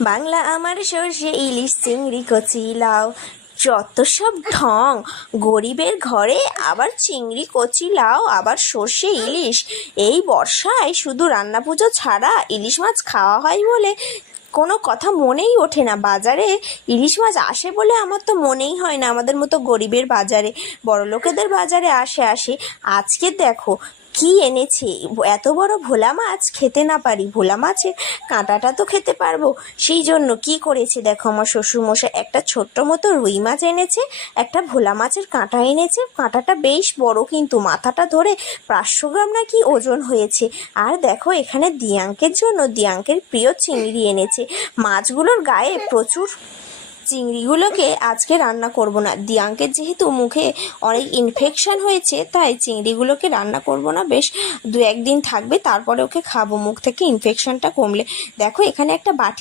বাংলা আমার সর্ষে ইলিশ চিংড়ি কচি লাউ, যত সব ঢং। গরিবের ঘরে আবার চিংড়ি কচি লাউ, আবার সর্ষে ইলিশ। এই বর্ষায় শুধু রান্না পুজো ছাড়া ইলিশ মাছ খাওয়া হয় বলে কোনো কথা মনেই ওঠে না। বাজারে ইলিশ মাছ আসে বলে আমার তো মনেই হয় না আমাদের মতো গরিবের বাজারে, বড়লোকেদের বাজারে আসে। আজকে দেখো কি এনেছে, এত বড় ভোলা মাছ খেতে না পারি, ভোলা মাছের কাঁটাটা তো খেতে পারবো। সেই জন্য কি করেছে দেখো, আমার শ্বশুরমশাই একটা ছোট্ট মতো রুই মাছ এনেছে, একটা ভোলা মাছের কাঁটা এনেছে। কাঁটাটা বেশ বড়, কিন্তু মাথাটা ধরে 500 গ্রাম নাকি ওজন হয়েছে। আর দেখো এখানে দিয়াঙ্কের জন্য দিয়াঙ্কের প্রিয় চিংড়ি এনেছে। মাছগুলোর গায়ে প্রচুর, চিংড়িগুলোকে আজকে রান্না করব না। দিয়াঙ্কের যেহেতু মুখে অনেক ইনফেকশন হয়েছে, তাই চিংড়িগুলোকে রান্না করব না, বেশ 2-1 দিন থাকবে, তারপরে ওকে খাবো মুখ থেকে ইনফেকশনটা কমলে। দেখো এখানে একটা বাটি